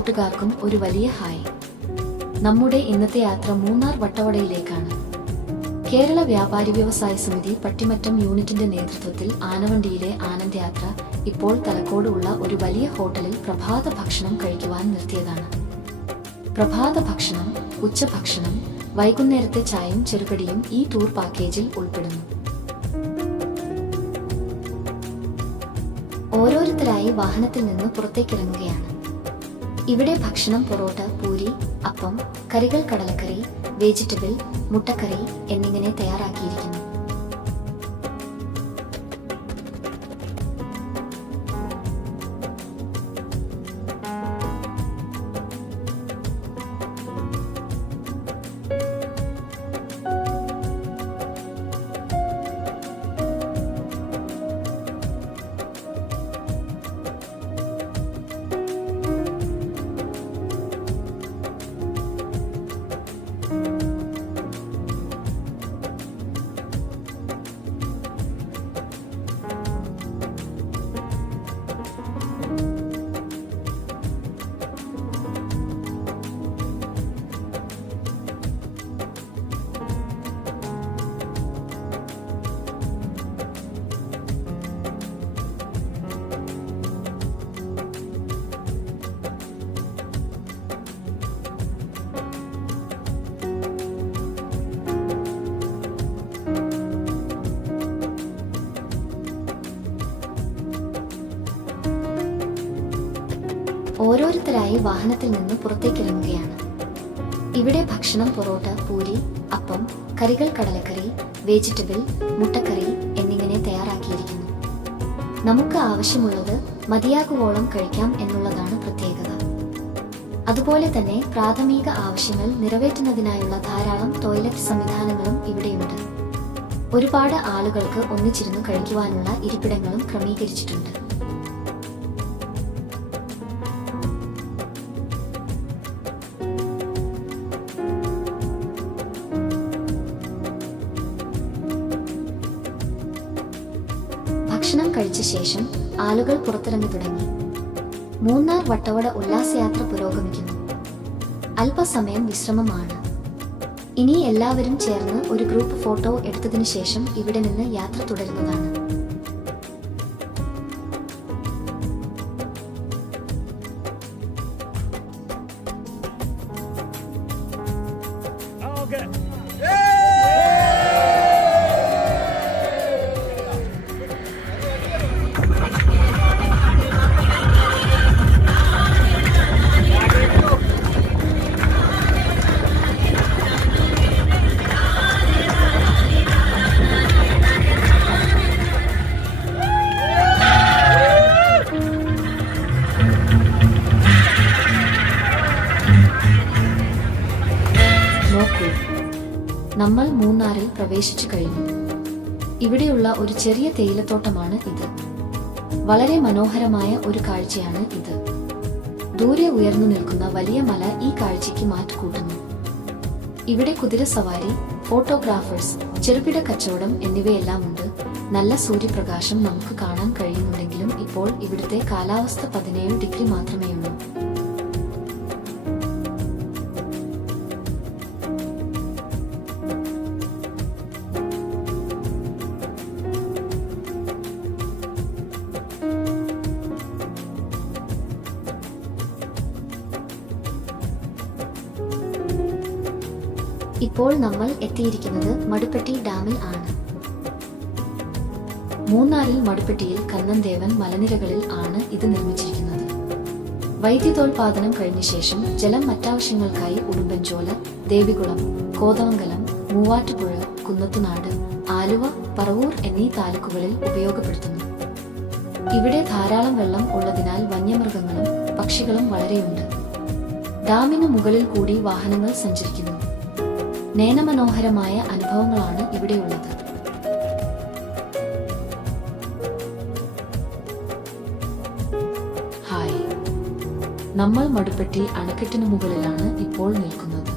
കൂട്ടുകാർക്കും ഒരു വലിയ ഹായ്. നമ്മുടെ ഇന്നത്തെ യാത്ര മൂന്നാർ വട്ടവടയിലേക്കാണ്. കേരള വ്യാപാരി വ്യവസായ സമിതി പട്ടിമറ്റം യൂണിറ്റിന്റെ നേതൃത്വത്തിൽ ആനവണ്ടിയിലെ ആനന്ദയാത്ര ഇപ്പോൾ തലക്കോട് ഉള്ള ഒരു വലിയ ഹോട്ടലിൽ പ്രഭാത ഭക്ഷണം കഴിക്കുവാൻ നിർത്തിയതാണ്. പ്രഭാത ഭക്ഷണം, ഉച്ചഭക്ഷണം, വൈകുന്നേരത്തെ ചായയും ചെറുകടിയും ഈ ടൂർ പാക്കേജിൽ ഉൾപ്പെടുന്നു. ഓരോരുത്തരായി വാഹനത്തിൽ നിന്ന് പുറത്തേക്കിറങ്ങുകയാണ്. ഇവിടെ ഭക്ഷണം പൊറോട്ട, പൂരി, അപ്പം, കറികൾ കടലക്കറി, വെജിറ്റബിൾ, മുട്ടക്കറി എന്നിങ്ങനെ തയ്യാറാക്കിയിരിക്കുന്നു. ഓരോരുത്തരായി വാഹനത്തിൽ നിന്ന് പുറത്തേക്കിറങ്ങുകയാണ്. ഇവിടെ ഭക്ഷണം പൊറോട്ട, പൂരി, അപ്പം, കറികൾ കടലക്കറി, വെജിറ്റബിൾ, മുട്ടക്കറി എന്നിങ്ങനെ തയ്യാറാക്കിയിരിക്കുന്നു. നമുക്ക് ആവശ്യമുള്ളത് മതിയാകുവോളം കഴിക്കാം എന്നുള്ളതാണ് പ്രത്യേകത. അതുപോലെ തന്നെ പ്രാഥമിക ആവശ്യങ്ങൾ നിറവേറ്റുന്നതിനായുള്ള ധാരാളം ടോയ്ലറ്റ് സംവിധാനങ്ങളും ഇവിടെയുണ്ട്. ഒരുപാട് ആളുകൾക്ക് ഒന്നിച്ചിരുന്ന് കഴിക്കുവാനുള്ള ഇരിപ്പിടങ്ങളും ക്രമീകരിച്ചിട്ടുണ്ട്. ഭക്ഷണം കഴിച്ച ശേഷം ആളുകൾ പുറത്തിറങ്ങി തുടങ്ങി. മൂന്നാർ വട്ടവട ഉല്ലാസയാത്ര പുരോഗമിക്കുന്നു. അല്പസമയം വിശ്രമമാണ്. ഇനി എല്ലാവരും ചേർന്ന് ഒരു ഗ്രൂപ്പ് ഫോട്ടോ എടുത്തതിനു ശേഷം ഇവിടെ നിന്ന് യാത്ര തുടരുന്നതാണ്. നമ്മൾ മൂന്നാറിൽ പ്രവേശിച്ചു കഴിഞ്ഞു. ഇവിടെയുള്ള ഒരു ചെറിയ തേയിലത്തോട്ടമാണ് ഇത്. വളരെ മനോഹരമായ ഒരു കാഴ്ചയാണ് ഇത്. ദൂരെ ഉയർന്നു നിൽക്കുന്ന വലിയ മല ഈ കാഴ്ചയ്ക്ക് മാറ്റുകൂട്ടുന്നു. ഇവിടെ കുതിരസവാരി, ഫോട്ടോഗ്രാഫേഴ്സ്, ചെറുകിട കച്ചവടം എന്നിവയെല്ലാം ഉണ്ട്. നല്ല സൂര്യപ്രകാശം നമുക്ക് കാണാൻ കഴിയുന്നുണ്ടെങ്കിലും ഇപ്പോൾ ഇവിടുത്തെ കാലാവസ്ഥ 17 ഡിഗ്രി മാത്രമേ ഉള്ളൂ. ഇപ്പോൾ നമ്മൾ എത്തിയിരിക്കുന്നത് മടുപ്പെട്ടി ഡാമിൽ ആണ്. മൂന്നാറിൽ മടുപ്പെട്ടിയിൽ കണ്ണൻദേവൻ മലനിരകളിൽ ആണ് ഇത് നിർമ്മിച്ചിരിക്കുന്നത്. വൈദ്യുതോൽപാദനം കഴിഞ്ഞ ശേഷം ജലം മറ്റാവശ്യങ്ങൾക്കായി ഉടുമ്പൻചോല, ദേവികുളം, കോതമംഗലം, മൂവാറ്റുപുഴ, കുന്നത്തുനാട്, ആലുവ, പറവൂർ എന്നീ താലൂക്കുകളിൽ ഉപയോഗപ്പെടുത്തുന്നു. ഇവിടെ ധാരാളം വെള്ളം ഉള്ളതിനാൽ വന്യമൃഗങ്ങളും പക്ഷികളും വളരെയുണ്ട്. ഡാമിനു മുകളിൽ കൂടി വാഹനങ്ങൾ സഞ്ചരിക്കുന്നു. നയനമനോഹരമായ അനുഭവങ്ങളാണ് ഇവിടെയുള്ളത്. ഹായ്, നമ്മൾ മടുപ്പെട്ടി അണക്കെട്ടിനു മുകളിലാണ് ഇപ്പോൾ നിൽക്കുന്നത്.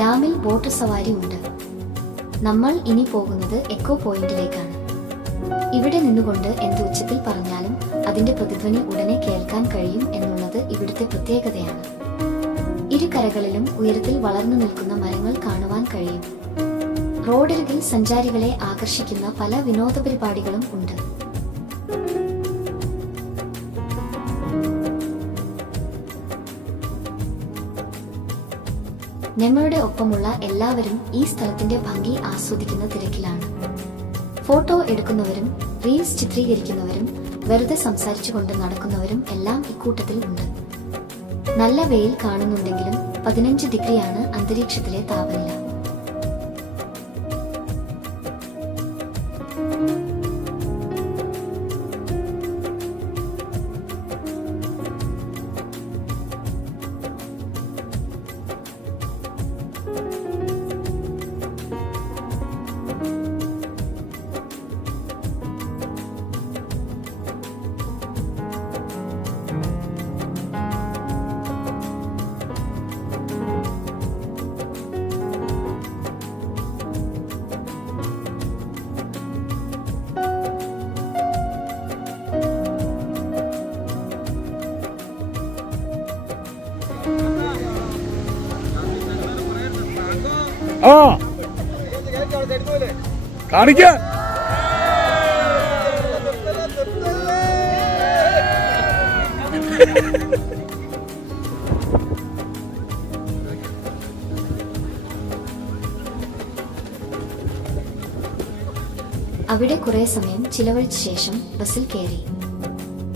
ഡാമിൽ ബോട്ട് സവാരി ഉണ്ട്. നമ്മൾ ഇനി പോകുന്നത് എക്കോ പോയിന്റിലേക്കാണ്. ഇവിടെ നിന്നുകൊണ്ട് എന്ത് ഉച്ചത്തിൽ പറഞ്ഞാലും അതിന്റെ പ്രതിധ്വനി ഉടനെ കേൾക്കാൻ കഴിയും എന്നുള്ളത് ഇവിടുത്തെ പ്രത്യേകതയാണ്. ഇരു കരകളിലും ഉയരത്തിൽ വളർന്നു നിൽക്കുന്ന മരങ്ങൾ കാണുവാൻ കഴിയും. റോഡരികിൽ സഞ്ചാരികളെ ആകർഷിക്കുന്ന പല വിനോദ പരിപാടികളും ഉണ്ട്. ഞങ്ങളുടെ ഒപ്പമുള്ള എല്ലാവരും ഈ സ്ഥലത്തിന്റെ ഭംഗി ആസ്വദിക്കുന്ന തിരക്കിലാണ്. ഫോട്ടോ എടുക്കുന്നവരും റീൽസ് ചിത്രീകരിക്കുന്നവരും വെറുതെ സംസാരിച്ചുകൊണ്ട് നടക്കുന്നവരും എല്ലാം ഇക്കൂട്ടത്തിൽ ഉണ്ട്. നല്ല വെയിൽ കാണുന്നുണ്ടെങ്കിലും 15 ഡിഗ്രിയാണ് അന്തരീക്ഷത്തിലെ താപനില. ആ കാണിക്ക അവിടെ കുറെ സമയം ചിലവഴിച്ച ശേഷം ബസ്സിൽ കയറി.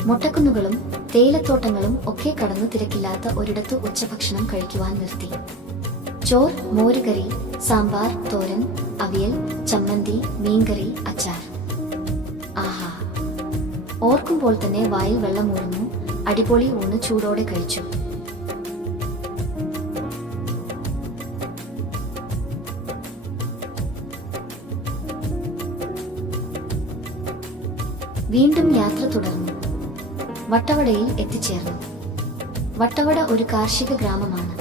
മൊട്ടക്കുന്നുകളും തേയിലത്തോട്ടങ്ങളും ഒക്കെ കടന്നു തിരക്കില്ലാത്ത ഒരിടത്ത് ഉച്ചഭക്ഷണം കഴിക്കുവാൻ നിർത്തി. ചോർ, മോരുകറി, സാമ്പാർ, തോരൻ, അവിയൽ, ചമ്മന്തി, മീൻകറി, അച്ചാർ. ആഹാ, ഓർക്കുമ്പോൾ തന്നെ വായിൽ വെള്ളമൂറുന്നു. അടിപൊളി ഊണ് ചൂടോടെ കഴിച്ചു. വീണ്ടും യാത്ര തുടർന്നു. വട്ടവടയിൽ എത്തിച്ചേർന്നു. വട്ടവട ഒരു കാർഷിക ഗ്രാമമാണ്.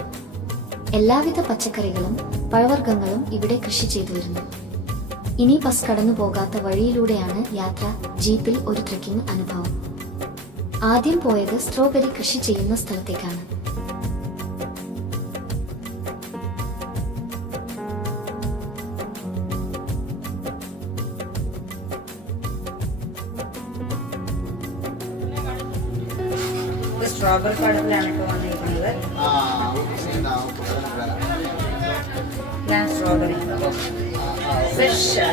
എല്ലാവിധ പച്ചക്കറികളും പഴവർഗ്ഗങ്ങളും ഇവിടെ കൃഷി ചെയ്തു വരുന്നു. ഇനി ബസ് കടന്നു പോകാത്ത വഴിയിലൂടെയാണ് യാത്ര. ജീപ്പിൽ ഒരു ട്രെക്കിംഗ് അനുഭവം. ആദ്യം പോയത് സ്ട്രോബെറി കൃഷി ചെയ്യുന്ന സ്ഥലത്തേക്കാണ്. സ്ട്രോബെറി പാടത്തിലാണ് ഇപ്പോൾ വന്നിരിക്കുന്നത്. ഞാൻ സ്ട്രോബെറി ഫ്രഷ്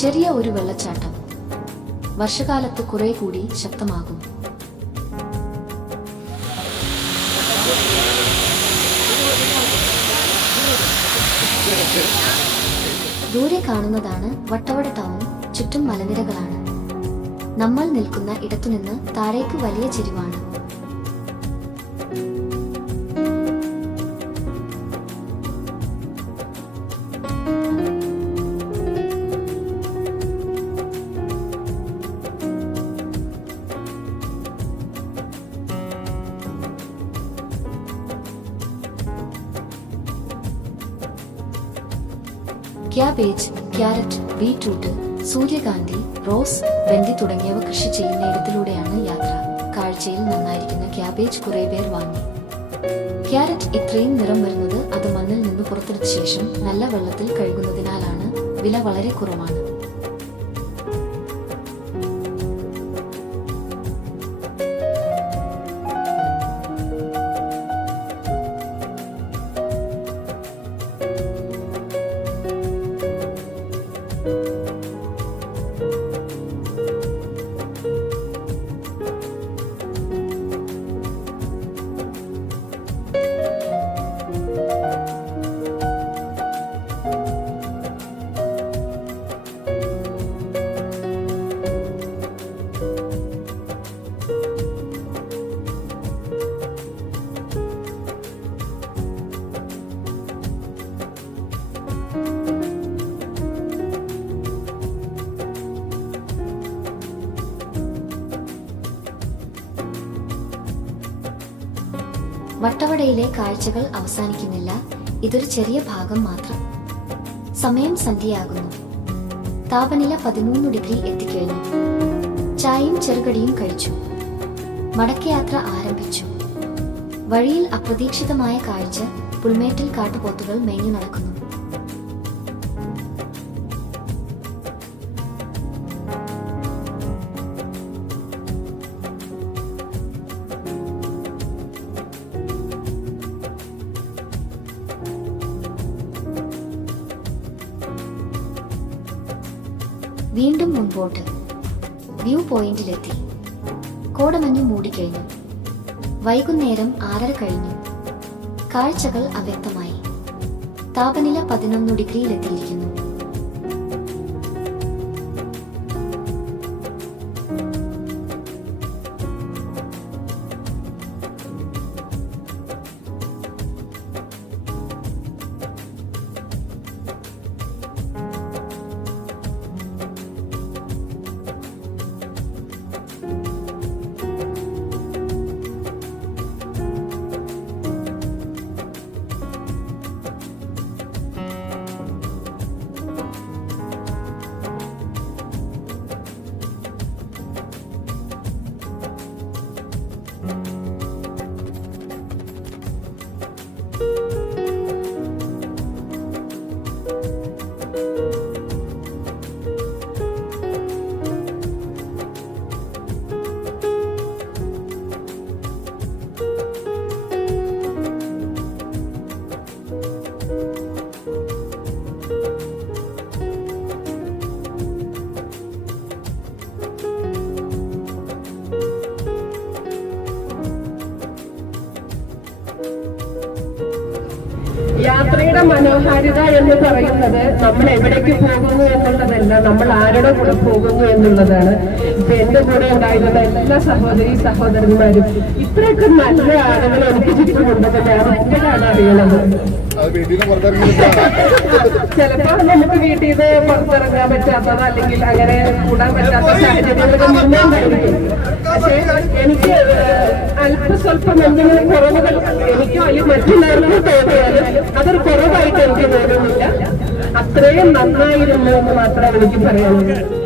ചെറിയ ഒരു വെള്ളച്ചാട്ടം വർഷകാലത്ത് കുറെ കൂടി ശക്തമാകും. ദൂരെ കാണുന്നതാണ് വട്ടവട ടൗൺ. ചുറ്റും മലനിരകളാണ്. നമ്മൾ നിൽക്കുന്ന ഇടത്തുനിന്ന് താഴേക്ക് വലിയ ചെരിവാണ്. ക്യാബേജ്, ക്യാരറ്റ്, ബീറ്റ്റൂട്ട്, സൂര്യകാന്തി, റോസ്, വെണ്ടി തുടങ്ങിയവ കൃഷി ചെയ്യുന്ന ഇടത്തിലൂടെയാണ് യാത്ര. കാഴ്ചയിൽ നന്നായിരിക്കുന്ന ക്യാബേജ് കുറെ പേർ വാങ്ങി. ക്യാരറ്റ് ഇത്രയും നിറം വരുന്നത് അത് മണ്ണിൽ നിന്ന് പുറത്തെടുത്ത ശേഷം നല്ല വെള്ളത്തിൽ കഴുകുന്നതിനാലാണ്. വില വളരെ കുറവാണ്. വട്ടവടയിലെ കാഴ്ചകൾ അവസാനിക്കുന്നില്ല. ഇതൊരു ചെറിയ ഭാഗം മാത്രം. സമയം സന്ധ്യയാകുന്നു. താപനില 13 ഡിഗ്രി എത്തിക്കഴിഞ്ഞു. ചായയും ചെറുകടിയും കഴിച്ചു. മടക്കയാത്ര ആരംഭിച്ചു. വഴിയിൽ അപ്രതീക്ഷിതമായ കാഴ്ച. പുൽമേട്ടിൽ കാട്ടുപോത്തുകൾ മേഞ്ഞു നടക്കുന്നു. വീണ്ടും മുൻപോട്ട്. വ്യൂ പോയിന്റിലെത്തി. കോടമഞ്ഞു മൂടിക്കഴിഞ്ഞു. വൈകുന്നേരം 6:30 കഴിഞ്ഞു. കാഴ്ചകൾ അവ്യക്തമായി. താപനില 11 ഡിഗ്രിയിലെത്തിയിരിക്കുന്നു. യാത്രയുടെ മനോഹാരിത എന്ന് പറയുന്നത് നമ്മൾ എവിടേക്ക് പോകുന്നു എന്നുള്ളതല്ല, നമ്മൾ ആരുടെ കൂടെ പോകുന്നു എന്നുള്ളതാണ്. ഇപ്പൊ എന്റെ കൂടെ ഉണ്ടായിരുന്ന എല്ലാ സഹോദരന്മാരും ഇത്രയൊക്കെ നല്ല ആളുകൾ എനിക്ക് ചുറ്റുമുണ്ടെന്ന് ഞാൻ ഒറ്റയാണ് അറിയണത്. ചിലപ്പോ നമുക്ക് വീട്ടിൽ നിന്ന് പുറത്തിറങ്ങാൻ പറ്റാത്തത് അല്ലെങ്കിൽ അങ്ങനെ കൂടാൻ പറ്റാത്ത സാഹചര്യങ്ങളൊക്കെ മുന്നേണ്ടായിരിക്കും. പക്ഷെ എനിക്ക് അല്പസ്വല്പം എന്തെങ്കിലും കുറവുകൾ എനിക്കോ അല്ലെങ്കിൽ മറ്റുള്ളവർക്ക് തോന്നിയാലും അതൊരു കുറവായിട്ട് എനിക്ക് തോന്നുന്നില്ല. അത്രയും നന്നായിരുന്നു എന്ന് മാത്രമേ എനിക്ക് പറയാനുള്ളൂ.